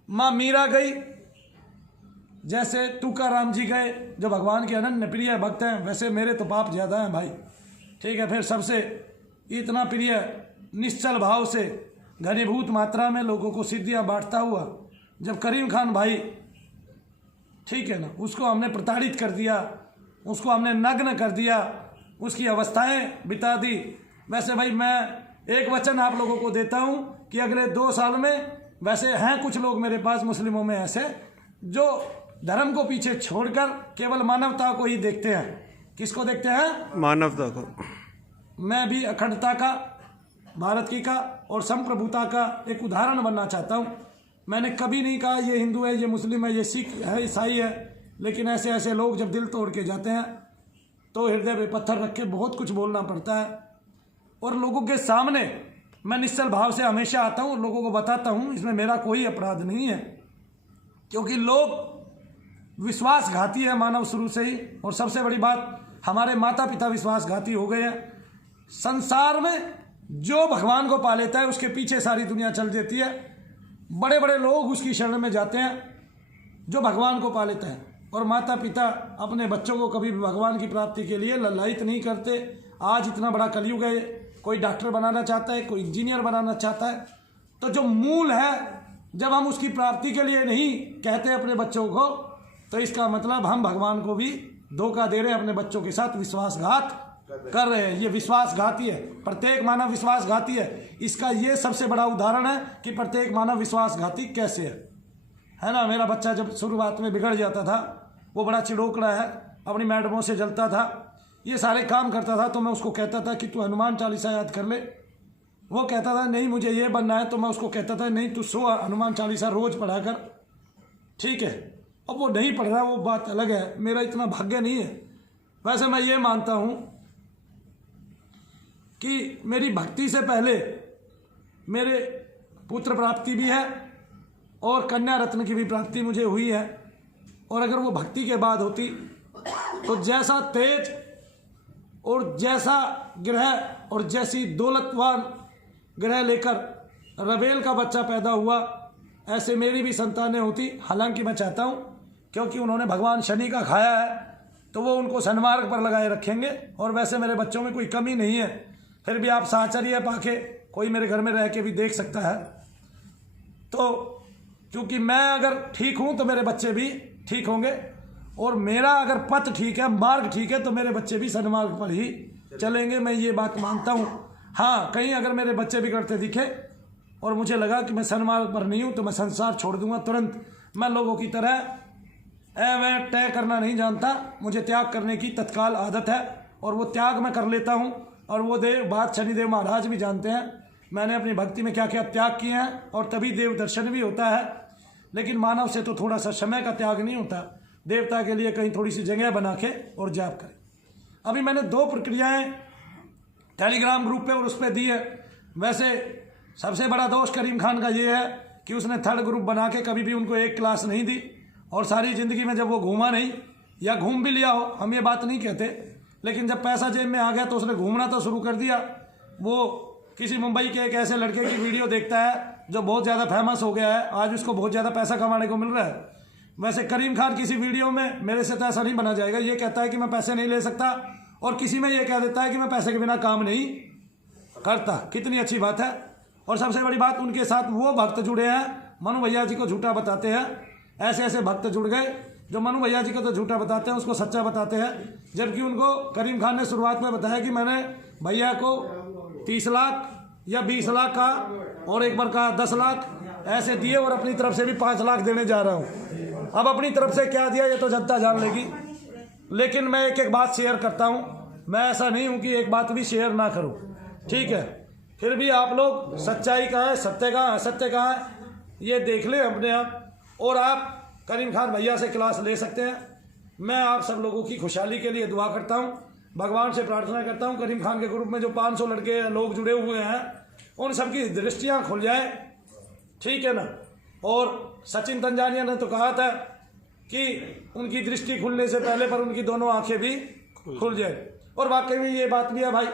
माँ मीरा गई, जैसे तुकाराम जी गए जो भगवान के अनन्य प्रिय भक्त हैं, वैसे मेरे तो पाप ज़्यादा हैं भाई। ठीक है, फिर सबसे इतना प्रिय निश्चल भाव से घनीभूत मात्रा में लोगों को सिद्धियाँ बांटता हुआ जब करीम खान भाई, ठीक है ना, उसको हमने प्रताड़ित कर दिया, उसको हमने नग्न कर दिया, उसकी अवस्थाएं बिता दी। वैसे भाई मैं एक वचन आप लोगों को देता हूं कि अगले 2 साल में, वैसे हैं कुछ लोग मेरे पास मुस्लिमों में ऐसे जो धर्म को पीछे छोड़कर केवल मानवता को ही देखते हैं। किसको देखते हैं? मानवता को। मैं भी अखंडता का, भारत की का और संप्रभुता का एक उदाहरण बनना चाहता हूँ। मैंने कभी नहीं कहा ये हिंदू है, ये मुस्लिम है, ये सिख है, ईसाई है, लेकिन ऐसे ऐसे लोग जब दिल तोड़ के जाते हैं तो हृदय पे पत्थर रख के बहुत कुछ बोलना पड़ता है। और लोगों के सामने मैं निश्चल भाव से हमेशा आता हूँ, लोगों को बताता हूँ इसमें मेरा कोई अपराध नहीं है, क्योंकि लोग विश्वासघाती है मानव शुरू से ही। और सबसे बड़ी बात, हमारे माता पिता विश्वासघाती हो गए हैं। संसार में जो भगवान को पा लेता है उसके पीछे सारी दुनिया चल देती है। बड़े बड़े लोग उसकी शरण में जाते हैं जो भगवान को पा लेता है। और माता पिता अपने बच्चों को कभी भी भगवान की प्राप्ति के लिए ललायित नहीं करते। आज इतना बड़ा कलयुग है, कोई डॉक्टर बनाना चाहता है, कोई इंजीनियर बनाना चाहता है, तो जो मूल है जब हम उसकी प्राप्ति के लिए नहीं कहते अपने बच्चों को, तो इसका मतलब हम भगवान को भी धोखा दे रहे हैं, अपने बच्चों के साथ विश्वासघात कर रहे हैं। ये विश्वासघाती है, प्रत्येक मानव विश्वासघाती है। इसका ये सबसे बड़ा उदाहरण है कि प्रत्येक मानव विश्वासघाती कैसे है ना। मेरा बच्चा जब शुरुआत में बिगड़ जाता था, वो बड़ा चिड़ोकड़ा है, अपनी मैडमों से जलता था, ये सारे काम करता था, तो मैं उसको कहता था कि तू हनुमान चालीसा याद कर ले। वो कहता था नहीं मुझे ये बनना है, तो मैं उसको कहता था नहीं तू 100 हनुमान चालीसा रोज पढ़ा कर। ठीक है, अब वो नहीं पढ़ रहा, वो बात अलग है, मेरा इतना भाग्य नहीं है। वैसे मैं ये मानता हूँ कि मेरी भक्ति से पहले मेरे पुत्र प्राप्ति भी है और कन्या रत्न की भी प्राप्ति मुझे हुई है। और अगर वो भक्ति के बाद होती तो जैसा तेज और जैसा ग्रह और जैसी दौलतवान ग्रह लेकर रवेल का बच्चा पैदा हुआ, ऐसे मेरी भी संतानें होती। हालांकि मैं चाहता हूँ, क्योंकि उन्होंने भगवान शनि का खाया है तो वो उनको सन्मार्ग पर लगाए रखेंगे। और वैसे मेरे बच्चों में कोई कमी नहीं है, फिर भी आप साहचर्य पाके कोई मेरे घर में रह के भी देख सकता है। तो क्योंकि मैं अगर ठीक हूँ तो मेरे बच्चे भी ठीक होंगे, और मेरा अगर पथ ठीक है, मार्ग ठीक है, तो मेरे बच्चे भी सन्मार्ग पर ही चलेंगे। मैं ये बात मानता हूँ। हाँ, कहीं अगर मेरे बच्चे बिगड़ते दिखे और मुझे लगा कि मैं सन्मार्ग पर नहीं हूँ तो मैं संसार छोड़ दूंगा तुरंत। मैं लोगों की तरह मैं तय करना नहीं जानता, मुझे त्याग करने की तत्काल आदत है और वो त्याग मैं कर लेता हूँ। और वो बात शनिदेव महाराज भी जानते हैं, मैंने अपनी भक्ति में क्या क्या त्याग किए हैं, और तभी देव दर्शन भी होता है। लेकिन मानव से तो थोड़ा सा समय का त्याग नहीं होता, देवता के लिए कहीं थोड़ी सी जगह बना के और जाप करें। अभी मैंने 2 प्रक्रियाएं टेलीग्राम ग्रुप पे और उस पर दी है। वैसे सबसे बड़ा दोष करीम खान का ये है कि उसने 3rd ग्रुप बना के कभी भी उनको एक क्लास नहीं दी, और सारी ज़िंदगी में जब वो घूमा नहीं, या घूम भी लिया हो, हम ये बात नहीं कहते, लेकिन जब पैसा जेब में आ गया तो उसने घूमना तो शुरू कर दिया। वो किसी मुंबई के एक ऐसे लड़के की वीडियो देखता है जो बहुत ज़्यादा फेमस हो गया है, आज उसको बहुत ज़्यादा पैसा कमाने को मिल रहा है। वैसे करीम खान किसी वीडियो में मेरे से तो ऐसा नहीं बना जाएगा, ये कहता है कि मैं पैसे नहीं ले सकता, और किसी में ये कह देता है कि मैं पैसे के बिना काम नहीं करता। कितनी अच्छी बात है। और सबसे बड़ी बात, उनके साथ वो भक्त जुड़े हैं, मनु भैया जी को झूठा बताते हैं। ऐसे ऐसे भक्त जुड़ गए जो मनु भैया जी को तो झूठा बताते हैं, उसको सच्चा बताते हैं। जबकि उनको करीम खान ने शुरुआत में बताया कि मैंने भैया को 30 लाख या 20 लाख का, और एक बार कहा 10 लाख ऐसे दिए, और अपनी तरफ से भी 5 लाख देने जा रहा हूँ। अब अपनी तरफ से क्या दिया ये तो जनता जान लेगी, लेकिन मैं एक एक बात शेयर करता हूँ। मैं ऐसा नहीं हूँ कि एक बात भी शेयर ना करूँ, ठीक है। फिर भी आप लोग सच्चाई कहाँ है, सत्य कहाँ है, असत्य कहाँ है, ये देख लें अपने आप। और आप करीम खान भैया से क्लास ले सकते हैं। मैं आप सब लोगों की खुशहाली के लिए दुआ करता हूँ, भगवान से प्रार्थना करता हूँ करीम खान के ग्रुप में जो 500 लड़के लोग जुड़े हुए हैं, उन सबकी दृष्टियाँ खुल जाए, ठीक है ना। और सचिन तंजानिया ने तो कहा था कि उनकी दृष्टि खुलने से पहले पर उनकी दोनों आंखें भी खुल जाए। और वाकई में ये बात भी है भाई,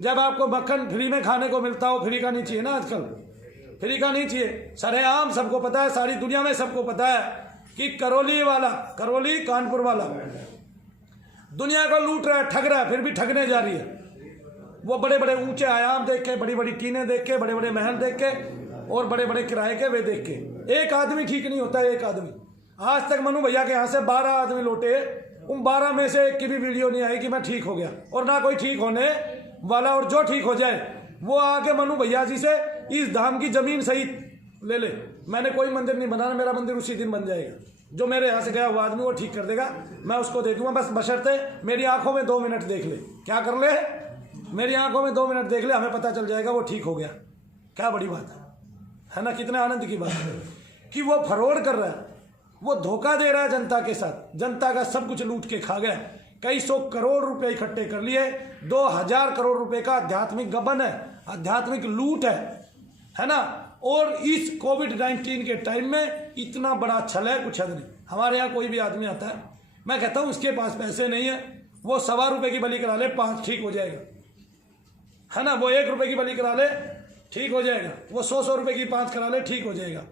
जब आपको मक्खन फ्री में खाने को मिलता हो, फ्री का नहीं चाहिए ना आजकल, फ्री का नहीं चाहिए। सरेआम सबको पता है, सारी दुनिया में सबको पता है कि करौली कानपुर वाला दुनिया को लूट रहा है, ठग रहा है, फिर भी ठगने जा रही है। वो बड़े बड़े ऊंचे आयाम देख के, बड़ी बड़ी टीनें देख के, बड़े बड़े महल देख के और बड़े बड़े किराए के वे देख के एक आदमी ठीक नहीं होता है। एक आदमी, आज तक मनु भैया के यहाँ से 12 आदमी लौटे, उन 12 में से एक की भी वीडियो नहीं आई कि मैं ठीक हो गया, और ना कोई ठीक होने वाला। और जो ठीक हो जाए वो आके मनु भैया जी से इस धाम की जमीन सहित ले ले। मैंने कोई मंदिर नहीं बनाना, मेरा मंदिर उसी दिन बन जाएगा। जो मेरे यहाँ से गया वो आदमी वो ठीक कर देगा, मैं उसको दे दूंगा, बस बशर्ते मेरी आंखों में 2 मिनट देख ले। क्या कर ले? मेरी आंखों में 2 मिनट देख ले, हमें पता चल जाएगा वो ठीक हो गया। क्या बड़ी बात है ना? कितने आनंद की बात है कि वो फरोड कर रहा है, वो धोखा दे रहा है जनता के साथ। जनता का सब कुछ लूट के खा गया, कई 100 करोड़ रुपए इकट्ठे कर लिए, 2000 करोड़ रुपए का आध्यात्मिक गबन है, आध्यात्मिक लूट है ना। और इस कोविड-19 के टाइम में इतना बड़ा छल है, कुछ हद नहीं। हमारे यहाँ कोई भी आदमी आता है, मैं कहता हूँ उसके पास पैसे नहीं है, वो 1.25 रुपए की बलि करा ले, 5 ठीक हो जाएगा, है ना। वो 1 रुपए की बलि करा ले, ठीक हो जाएगा। वो 100 रुपए की 5 करा ले, ठीक हो जाएगा।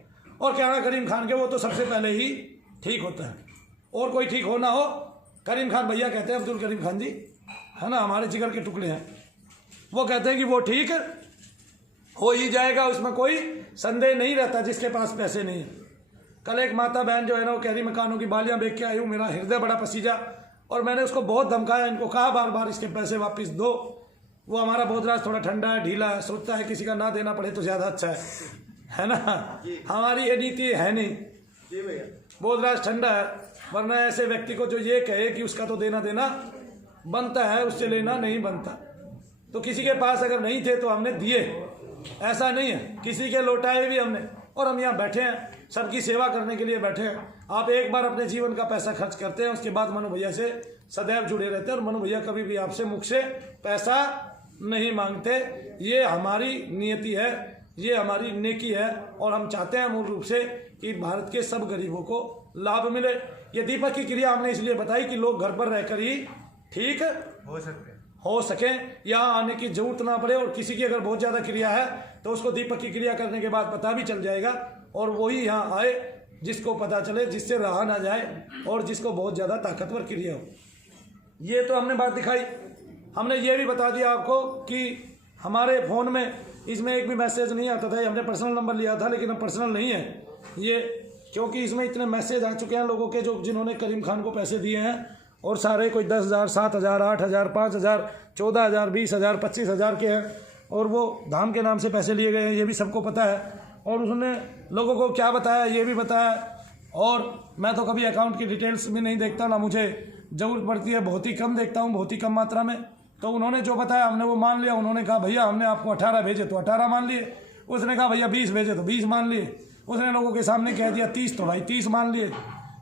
और क्या करीम खान के वो तो सबसे पहले ही ठीक होता है। और कोई ठीक हो ना हो, करीम खान भैया कहते हैं, अब्दुल करीम खान जी, है ना, हमारे जिगर के टुकड़े हैं, वो कहते हैं कि वो ठीक हो ही जाएगा, उसमें कोई संदेह नहीं रहता जिसके पास पैसे नहीं है। कल एक माता बहन जो है ना, वो कह रही मकानों की बालियां बेच के आई हूँ, मेरा हृदय बड़ा पसीजा, और मैंने उसको बहुत धमकाया, इनको कहा बार बार इसके पैसे वापस दो। वो हमारा बोधराज थोड़ा ठंडा है, ढीला है, सोचता है किसी का ना देना पड़े तो ज़्यादा अच्छा है ना। हमारी ये नीति है नहीं, बोधराज ठंडा है, वरना ऐसे व्यक्ति को जो ये कहे कि उसका तो देना देना बनता है, उससे लेना नहीं बनता। तो किसी के पास अगर नहीं थे तो हमने दिए, ऐसा नहीं है, किसी के लौटाए भी हमने। और हम यहाँ बैठे हैं, सबकी सेवा करने के लिए बैठे हैं। आप एक बार अपने जीवन का पैसा खर्च करते हैं, उसके बाद मनु भैया से सदैव जुड़े रहते हैं, और मनु भैया कभी भी आपसे मुख से पैसा नहीं मांगते। ये हमारी नियति है, ये हमारी नेकी है, और हम चाहते हैं मूल रूप से कि भारत के सब गरीबों को लाभ मिले। ये दीपक की क्रिया हमने इसलिए बताई कि लोग घर पर रहकर ही ठीक हो सकें, यहाँ आने की जरूरत ना पड़े। और किसी की अगर बहुत ज़्यादा क्रिया है तो उसको दीपक की क्रिया करने के बाद पता भी चल जाएगा, और वही यहाँ आए जिसको पता चले, जिससे रहा ना जाए, और जिसको बहुत ज़्यादा ताकतवर क्रिया हो। ये तो हमने बात दिखाई। हमने ये भी बता दिया आपको कि हमारे फ़ोन में इसमें एक भी मैसेज नहीं आता था। हमने पर्सनल नंबर लिया था, लेकिन अब पर्सनल नहीं है ये, क्योंकि इसमें इतने मैसेज आ चुके हैं लोगों के जो जिन्होंने करीम खान को पैसे दिए हैं, और सारे कोई 10,000, 7,000, 8,000, 5,000, 14,000, 20,000, 25,000 के हैं, और वो धाम के नाम से पैसे लिए गए हैं, ये भी सबको पता है। और उसने लोगों को क्या बताया ये भी बताया। और मैं तो कभी अकाउंट की डिटेल्स भी नहीं देखता, ना मुझे ज़रूरत पड़ती है, बहुत ही कम देखता हूँ, बहुत ही कम मात्रा में। तो उन्होंने जो बताया हमने वो मान लिया। उन्होंने कहा भैया हमने आपको 18 भेजे तो 18 मान लिए, उसने कहा भैया 20 भेजे तो 20 मान लिए, उसने लोगों के सामने कह दिया 30 तो भाई 30 मान लिए,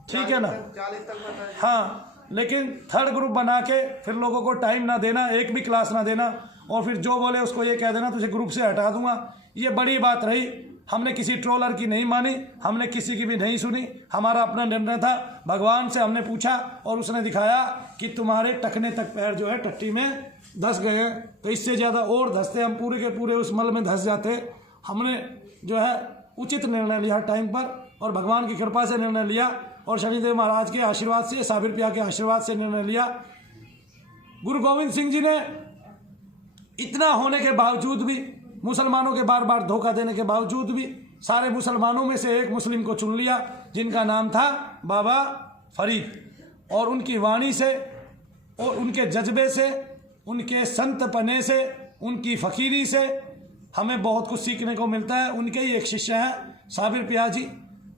ठीक है ना। 40 तक हाँ, लेकिन थर्ड ग्रुप बना के फिर लोगों को टाइम ना देना, एक भी क्लास ना देना, और फिर जो बोले उसको ये कह देना तुझे ग्रुप से हटा दूंगा, ये बड़ी बात रही। हमने किसी ट्रोलर की नहीं मानी, हमने किसी की भी नहीं सुनी, हमारा अपना निर्णय था। भगवान से हमने पूछा और उसने दिखाया कि तुम्हारे टखने तक पैर जो है टट्टी में धंस गए हैं, तो इससे ज़्यादा और धंसते हम पूरे के पूरे उस मल में धंस जाते। हमने जो है उचित निर्णय लिया टाइम पर, और भगवान की कृपा से निर्णय लिया, और शनिदेव महाराज के आशीर्वाद से, साबिर पिया के आशीर्वाद से निर्णय लिया। गुरु गोविंद सिंह जी ने इतना होने के बावजूद भी, मुसलमानों के बार बार धोखा देने के बावजूद भी, सारे मुसलमानों में से एक मुस्लिम को चुन लिया, जिनका नाम था बाबा फरीद। और उनकी वाणी से और उनके जज्बे से, उनके संतपने से, उनकी फ़कीरी से हमें बहुत कुछ सीखने को मिलता है। उनके ही एक शिष्य हैं साबिर पिया जी,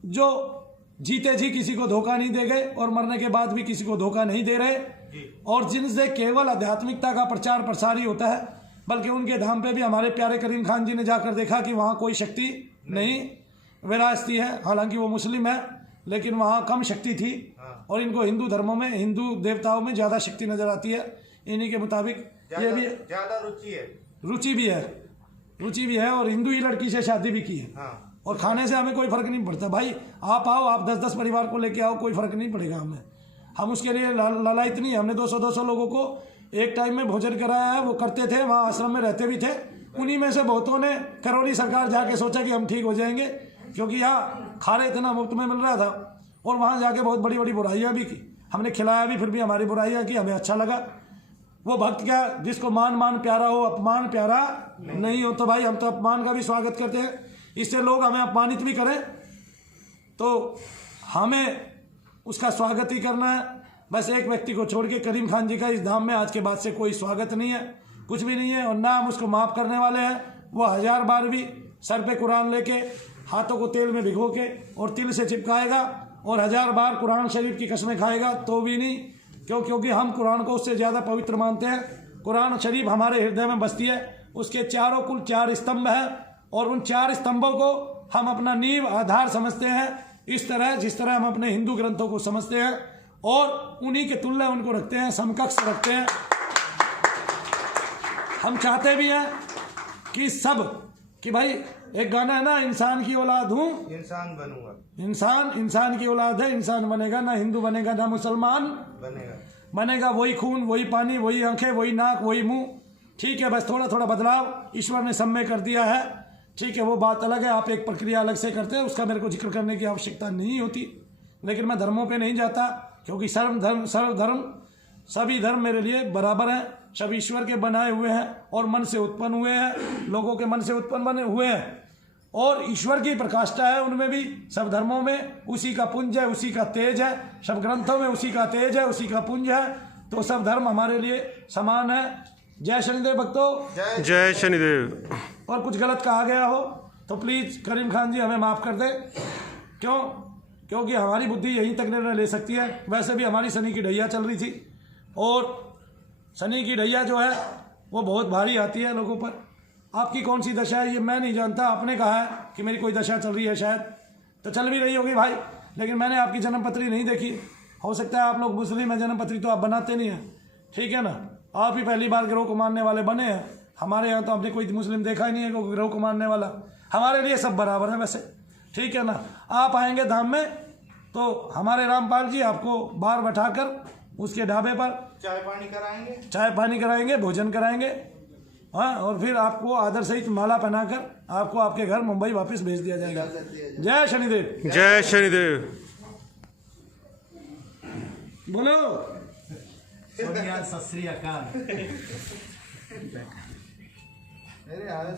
जो जीते जी किसी को धोखा नहीं दे गए और मरने के बाद भी किसी को धोखा नहीं दे रहे, और जिनसे केवल आध्यात्मिकता का प्रचार प्रसार ही होता है। बल्कि उनके धाम पे भी हमारे प्यारे करीम खान जी ने जाकर देखा कि वहाँ कोई शक्ति नहीं विराजती है। हालांकि वो मुस्लिम है, लेकिन वहाँ कम शक्ति थी, और इनको हिंदू धर्मों में, हिंदू देवताओं में ज़्यादा शक्ति नज़र आती है। इन्हीं के मुताबिक ये भी ज़्यादा रुचि है, रुचि भी है, और हिंदू ही लड़की से शादी भी की है। और खाने से हमें कोई फ़र्क नहीं पड़ता भाई, आप आओ, आप 10-10 परिवार को लेके आओ, कोई फ़र्क नहीं पड़ेगा हमें। हम उसके लिए लालायत नहीं, हमने 200-200 लोगों को एक टाइम में भोजन कराया है, वो करते थे, वहाँ आश्रम में रहते भी थे। उन्हीं में से बहुतों ने करौली सरकार जाके सोचा कि हम ठीक हो जाएंगे, क्योंकि यहाँ खाना इतना मुफ्त में मिल रहा था, और वहाँ जाके बहुत बड़ी बड़ी बुराइयाँ भी की। हमने खिलाया भी, फिर भी हमारी बुराइयाँ की, हमें अच्छा लगा। वो भक्त क्या, जिसको मान प्यारा हो, अपमान प्यारा नहीं हो। तो भाई हम तो अपमान का भी स्वागत करते हैं, इससे लोग हमें अपमानित भी करें तो हमें उसका स्वागत ही करना है। बस एक व्यक्ति को छोड़ के करीम खान जी का इस धाम में आज के बाद से कोई स्वागत नहीं है, कुछ भी नहीं है। और ना हम उसको माफ़ करने वाले हैं। वो 1000 बार भी सर पे कुरान लेके, हाथों को तेल में भिगो के और तिल से चिपकाएगा, और 1000 बार कुरान शरीफ की कसमें खाएगा तो भी नहीं, क्योंकि हम कुरान को उससे ज़्यादा पवित्र मानते हैं। कुरान शरीफ हमारे हृदय में बसती है, उसके चारों कुल 4 स्तंभ हैं, और उन 4 स्तंभों को हम अपना नींव आधार समझते हैं, इस तरह जिस तरह हम अपने हिंदू ग्रंथों को समझते हैं, और उन्हीं के तुल्य उनको रखते हैं, समकक्ष रखते हैं। हम चाहते भी हैं कि सब, कि भाई एक गाना है ना, इंसान की औलाद हूँ इंसान बनूंगा, इंसान की औलाद है, इंसान बनेगा, ना हिंदू बनेगा ना मुसलमान बनेगा। वही खून, वही पानी, वही आंखें, वही नाक, वही मुंह। ठीक है, बस थोड़ा थोड़ा बदलाव ईश्वर ने सब में कर दिया है। ठीक है, वो बात अलग है, आप एक प्रक्रिया अलग से करते हैं, उसका मेरे को जिक्र करने की आवश्यकता नहीं होती। लेकिन मैं धर्मों पे नहीं जाता, क्योंकि सर्वधर्म सभी धर्म मेरे लिए बराबर हैं। सब ईश्वर के बनाए हुए हैं और मन से उत्पन्न हुए हैं, लोगों के मन से उत्पन्न बने हुए हैं, और ईश्वर की प्रकाष्ठा है उनमें भी। सब धर्मों में उसी का पुंज है, उसी का तेज है, सब ग्रंथों में उसी का तेज है, उसी का पुंज है। तो सब धर्म हमारे लिए समान है। जय शनिदेव भक्तों, जय शनिदेव। और कुछ गलत कहा गया हो तो प्लीज़ करीम खान जी हमें माफ़ कर दें। क्यों? क्योंकि हमारी बुद्धि यहीं तक निर्णय ले सकती है। वैसे भी हमारी शनि की ढैया चल रही थी, और शनि की ढैया जो है वो बहुत भारी आती है लोगों पर। आपकी कौन सी दशा है ये मैं नहीं जानता। आपने कहा है कि मेरी कोई दशा चल रही है, शायद तो चल भी रही होगी भाई, लेकिन मैंने आपकी जन्मपत्री नहीं देखी। हो सकता है आप लोग मुस्लिम हैं, जन्मपत्री तो आप बनाते नहीं हैं, ठीक है ना। आप ही पहली बार गिरोह को मानने वाले बने हैं। हमारे यहाँ तो आपने कोई मुस्लिम देखा ही नहीं है कोई गिरोह को मानने वाला। हमारे लिए सब बराबर है वैसे, ठीक है ना। आप आएंगे धाम में तो हमारे रामपाल जी आपको बाहर बैठाकर उसके ढाबे पर चाय पानी कराएंगे, भोजन कराएंगे, हाँ, और फिर आपको आदर सहित माला पहनाकर आपको आपके घर मुंबई वापस भेज दिया जाएगा। जय शनिदेव, जय शनिदेव। बोलो सत श्री अकाल।